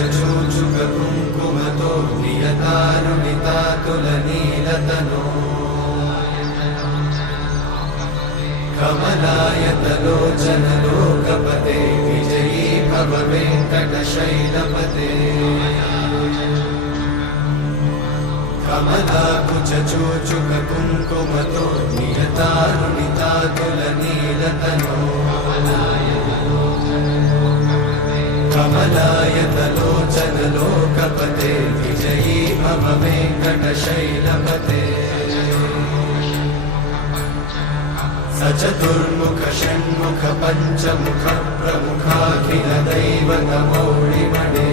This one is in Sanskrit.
कुचचूचुक कुङ्कुमतो नियतारुणितातुलनीलतनो कमलायतलोचन लोकपते विजयी भव वेङ्कटशैलपते कमलाकुचचूचुक कुङ्कुमतो नियतारुणितातुलनीलतनो कमलायतलोचन लोकपते विजयी भव वेङ्कटशैलपते सचतुर्मुख षण्मुख पञ्चमुख प्रमुखाखिल दैवतमौळिमणे